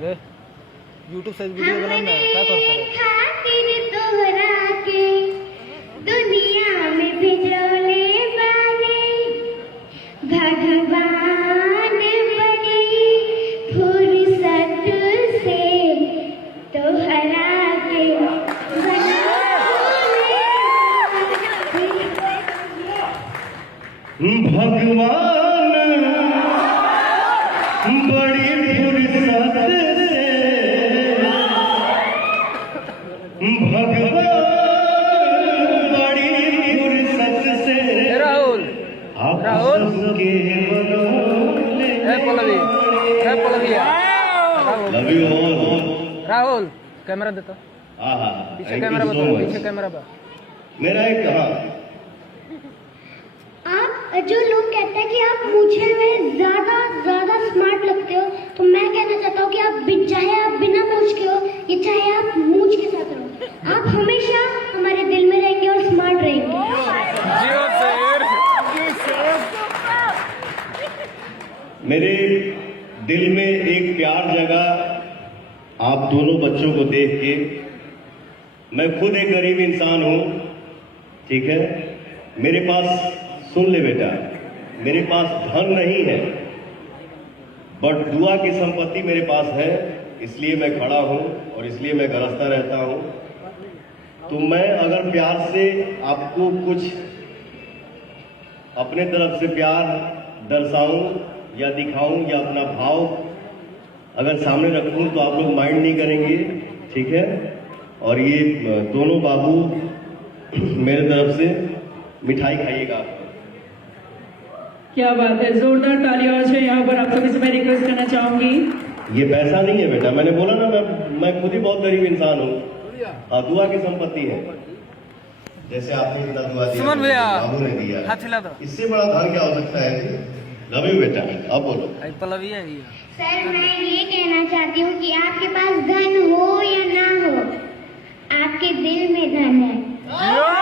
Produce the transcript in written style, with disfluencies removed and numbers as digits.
अरे यूट्यूब से वीडियो बनाना क्या करता है? खातिर तोहरा के दुनिया में भिजोले बाने भगवान बड़ी फुर्सत से तोहरा के भगवान बड़ी फुर्सत से भगवान बड़ी फुर्सत से राहुल आप राहुल सबके बनोले Pallavi love you all. Rahul camera देता पीछे कैमरा बताओ पीछे कैमरा बा मेरा एक आप जो लोग कहते हैं कि आप मुझे में ज्यादा स्मार्ट लगते हो, तो मैं कहना चाहता हूँ कि चाहे आप बिना मूंछ के हो या चाहे आप मूंछ के साथ रहो, आप हमेशा हमारे दिल में रहेंगे और स्मार्ट रहेंगे। मेरे दिल में एक प्यार जगा आप दोनों बच्चों को देख के। मैं खुद एक गरीब इंसान हूं, ठीक है। मेरे पास, सुन ले बेटा, मेरे पास धन नहीं है, बट दुआ की संपत्ति मेरे पास है। इसलिए मैं खड़ा हूं और इसलिए मैं गरजता रहता हूं। तो मैं अगर प्यार से आपको कुछ अपने तरफ से प्यार दर्शाऊं या दिखाऊं या अपना भाव अगर सामने रखूं तो आप लोग माइंड नहीं करेंगे, ठीक है। और ये दोनों बाबू मेरे तरफ से मिठाई खाइएगा। क्या बात है, जोरदार तालियों से यहाँ पर आप सभी से मैं रिक्वेस्ट करना चाहूंगी। ये पैसा नहीं है बेटा, मैंने बोला ना मैं खुद ही बहुत गरीब इंसान हूँ। दुआ की संपत्ति है। जैसे आपने इतना दुआ दिया, सुमन भैया बाबू ने दिया, हाथ हिला दो। इससे बड़ा धन क्या हो सकता है। लव यू बेटा, अब बोलो। पल्लवी है सर, मैं ये कहना चाहती हूँ कि आपके पास धन हो या ना हो, आपके दिल में धन है।